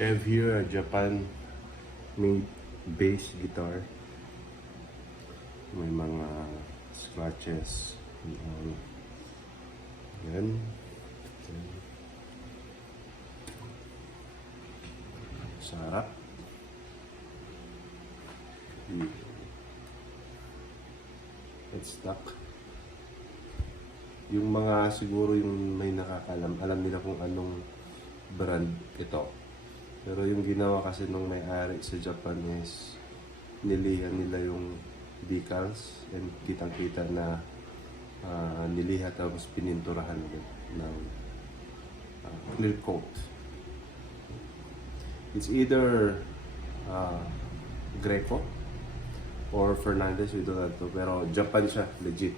We have here a Japan made bass guitar. May mga scratches and all. Yan. Sarap. It's stuck. Yung mga siguro yung may nakakalam, alam nila kung anong brand ito. Pero yung ginawa kasi nung may-ari sa Japan is nilihan nila yung decals and kitang-kita na niliha tapos pininturahan ulit ng clear coat. It's either Greco or Fernandez, we don't know to, pero Japan siya, legit.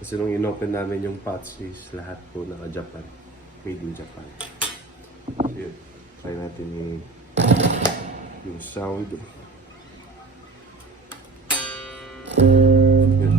Kasi nung inopen namin yung pots is lahat po naka-Japan, made in Japan. So yun, try natin yung sound. Yun.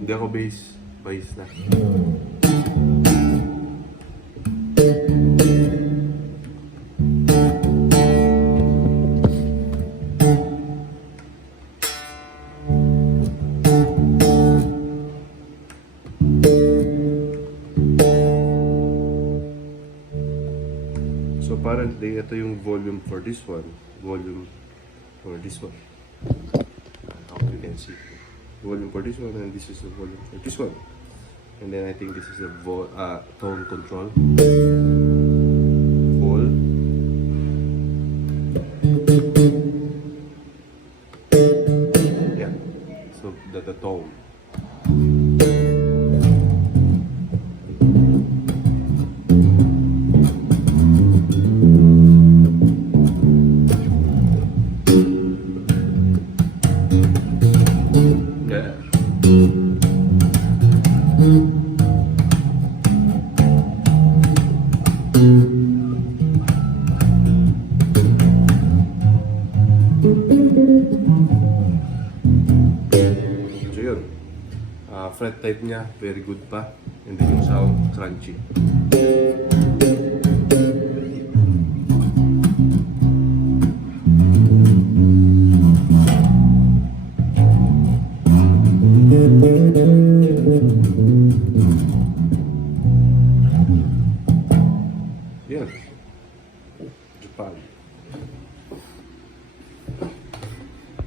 Hindi ako bass na. So apparently, ito yung volume for this one. Volume for this one. I hope you can see. Volume for this one, and this is the volume for this one. And then I think this is the tone control. Full. Yeah. So the tone. So yun, fret type niya very good pa, and then yung sound crunchy.